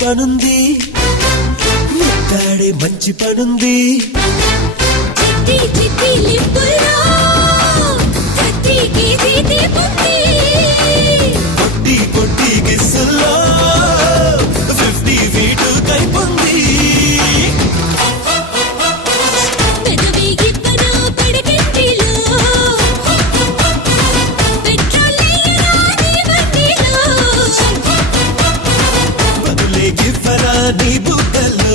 పనుంది, ముద్దాడే మంచి పనుంది. కొట్టి కొట్టి గిస్సుల్లో 50 ఫీటు కైపుంది. బదులే గివ్వరా నీ బుగ్గల్లో,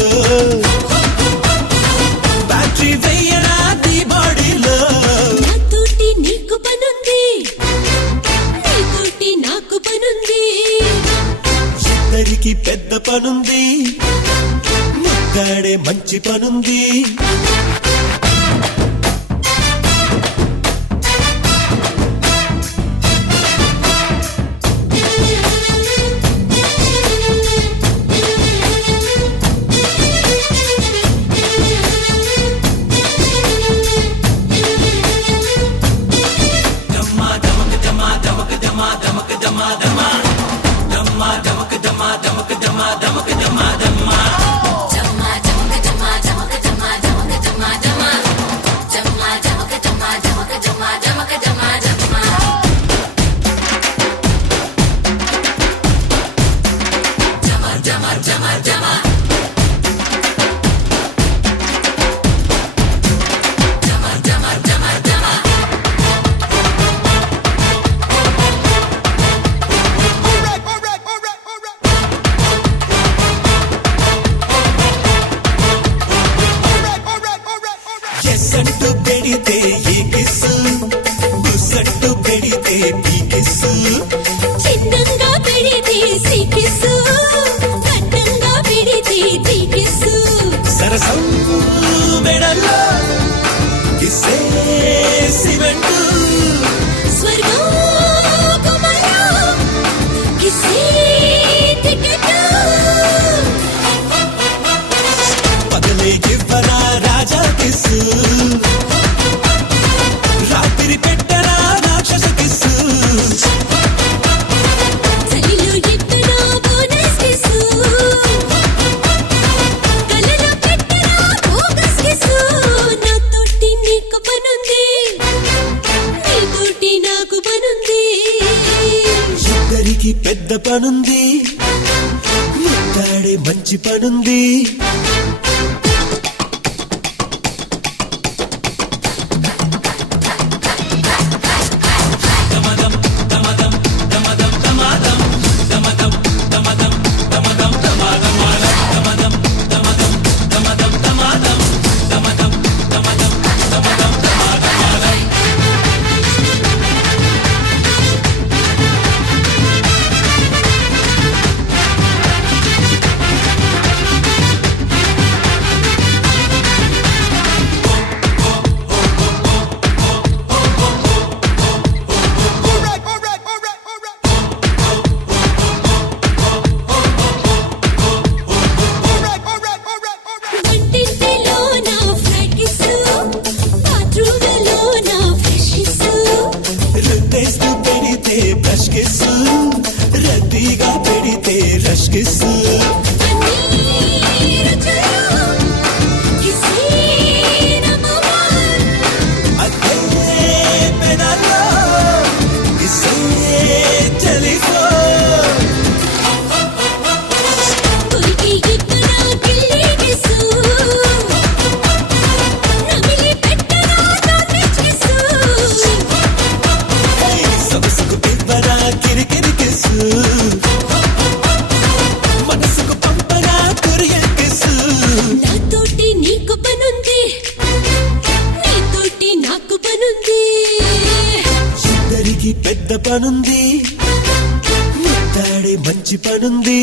బ్యాటరీ వెయ్యరా నీ బాడీలో. నాతోటి నీకు పనుంది, నీతోటి నాకు పనుంది. ఇద్దరికి పెద్ద పనుంది, ముద్దాడే మంచి పనుంది. ఎస్సట్టు పెడితే ఈ కిస్సు, బుస్సట్టు పెడితే ఈ కిస్సు. చిన్నంగా పెడితే సికిసు, కన్నంగా పెడితే దికిసు. సరసం మెడల్లో కిస్సే సిమెంటు. స్వర్గం కుమారా కిసే టికెట్. పగలే ఇవ్వరా రాజా కిస్సు, రాత్రి పెట్టరా రాక్షస కిస్సు. చలిలో ఎత్తనా బోనస్ కిసు, కలలో పెట్టనా బోగస్ కిసు. నాతోటి నీకు పనుంది, నీతోటి నాకు పనుంది. ఇద్దరికి పెద్ద పనుంది, ముద్దాడే మంచి పనుంది. వంటింటిలోన ఫ్రైడ్ కిసు, బాత్రూములోన ఫ్రెష్ కిసు. రుద్దేస్తూ పెడితే బ్రష్ కిస్సు, రద్దీగా పెడితే రష్ కిస్సు. అన్నీ రుచులు కిసే నమమా. అదే పెదాల్లో కిస్సే టెలిఫోన్. కొరికి ఇవ్వనా గిల్లి కిసు, నమిలి పెట్టనా నాన్ కిసు. సొగసుకు ఇవ్వరా కిరికిరి కిస్సు, మనసుకు పంపరా కొరియన్ కిస్సు. నాతోటి నీకు పనుంది, నీతోటి నాకు పనుంది. ఇద్దరికి పెద్ద పనుంది, ముద్దాడే మంచి పనుంది.